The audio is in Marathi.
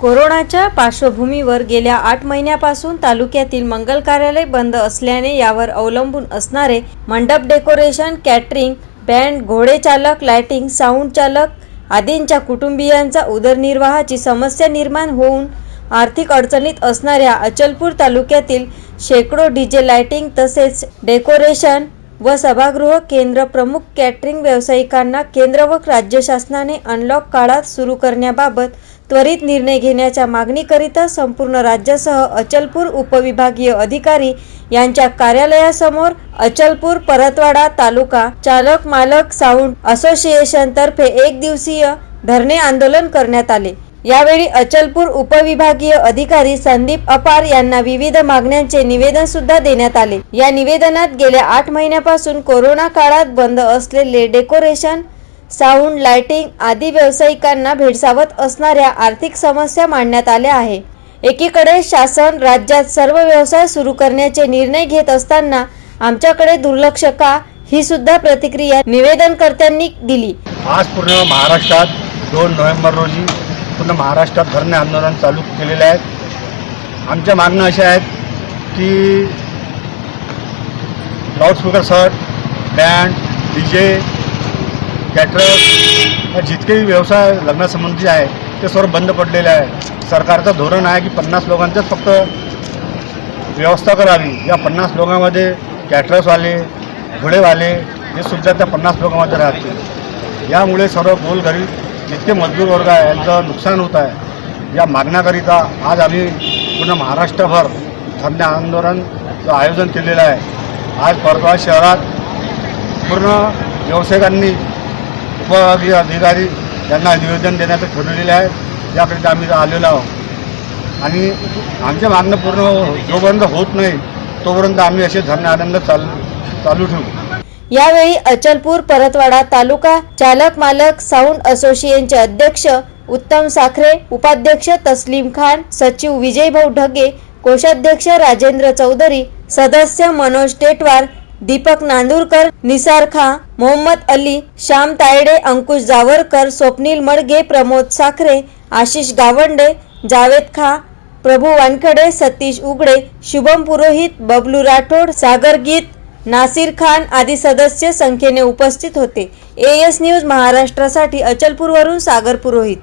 कोरोनाच्या पार्श्वभूमीवर गेल्या 8 महिन्यापासून तालुक्यातील मंगल कार्यालय बंद असल्याने यावर अवलंबून असणारे मंडप डेकोरेशन, कॅटरिंग, बँड, घोडे चालक, लाइटिंग, साऊंड चालक आदींच्या कुटुंबियांचा उदरनिर्वाहाची समस्या निर्माण होऊन आर्थिक अडचणीत असणाऱ्या अचलपूर तालुक्यातील शेकडो डीजे, लाइटिंग तसेच डेकोरेशन व सभागृह केंद्र प्रमुख कॅटरिंग व्यावसायिकांना केंद्र व राज्य शासनाने अनलॉक काळात सुरू करण्याबाबत त्वरित निर्णय घेण्याच्या मागणीकरिता संपूर्ण राज्यासह अचलपूर उपविभागीय अधिकारी यांच्या कार्यालयासमोर अचलपूर परतवाडा तालुका चालक मालक साऊंड असोसिएशन तर्फे एक दिवसीय धरणे आंदोलन करण्यात आले। यावेळी अचलपूर उपविभागीय अधिकारी संदीप अपार यांना विविध मागण्यांचे निवेदन सुद्धा देण्यात आले। या निवेदनात गेल्या 8 महिन्यापासून कोरोना काळात बंद असलेले डेकोरेशन, साऊंड, लाइटिंग आदी व्यावसायिकांना भेडसावत असणाऱ्या आर्थिक समस्या मांडण्यात आल्या आहे। एकीकडे शासन राज्यात सर्व व्यवसाय सुरू करण्याचे निर्णय घेत असताना आमच्याकडे दुर्लक्ष का, ही सुद्धा प्रतिक्रिया निवेदनकर्त्यांनी दिली। आज पूर्ण महाराष्ट्रात 2 नोव्हेंबर रोजी पूर्ण महाराष्ट्रात धरणे आंदोलन चालू केलेले आहेत। आमच्या मागण्या अशा आहेत की लाऊडस्पीकर सर्ट, बँड, डीजे, कॅटरर्स जितकेही व्यवसाय लग्नासंबंधी आहे ते सर्व बंद पडलेले आहे। सरकारचं धोरण आहे की 50 लोकांचंच फक्त व्यवस्था करावी। या 50 लोकांमध्ये कॅटरर्सवाले, घोडेवाले हे सुद्धा त्या 50 लोकांमध्ये राहतील। यामुळे सर्व गोरगरीब जितके मजदूर वर्ग आहे यांचं नुकसान होत आहे। या मागण्याकरिता आज आम्ही पूर्ण महाराष्ट्रभर धरणे आंदोलनाचं आयोजन केलेलं आहे। आज परतवाडा शहरात पूर्ण व्यावसायिकांनी उपविभागीय अधिकारी यांना निवेदन देण्याचं ठरवलेलं आहे। याकरिता आम्ही आलेलो आहोत आणि आमच्या मागणं पूर्ण जोपर्यंत होत नाही तोपर्यंत आम्ही असे धरणे आनंद चालू ठेवू। यावेळी अचलपूर परतवाडा तालुका चालक मालक साऊंड असोसिएशनचे अध्यक्ष उत्तम साखरे, उपाध्यक्ष तस्लीम खान, सचिव विजयभाऊ ढगे, कोषाध्यक्ष राजेंद्र चौधरी, सदस्य मनोज टेटवार, दीपक नांदुरकर, निसार खां, मोहम्मद अली, श्याम तायडे, अंकुश जावरकर, स्वप्नील मडगे, प्रमोद साखरे, आशिष गावंडे, जावेद खां, प्रभू वानखडे, सतीश उगडे, शुभम पुरोहित, बबलू राठोड, सागर गीत, नासिर खान आदी सदस्य संख्येने उपस्थित होते। AS न्यूज महाराष्ट्रासाठी अचलपूरवरून सागर पुरोहित।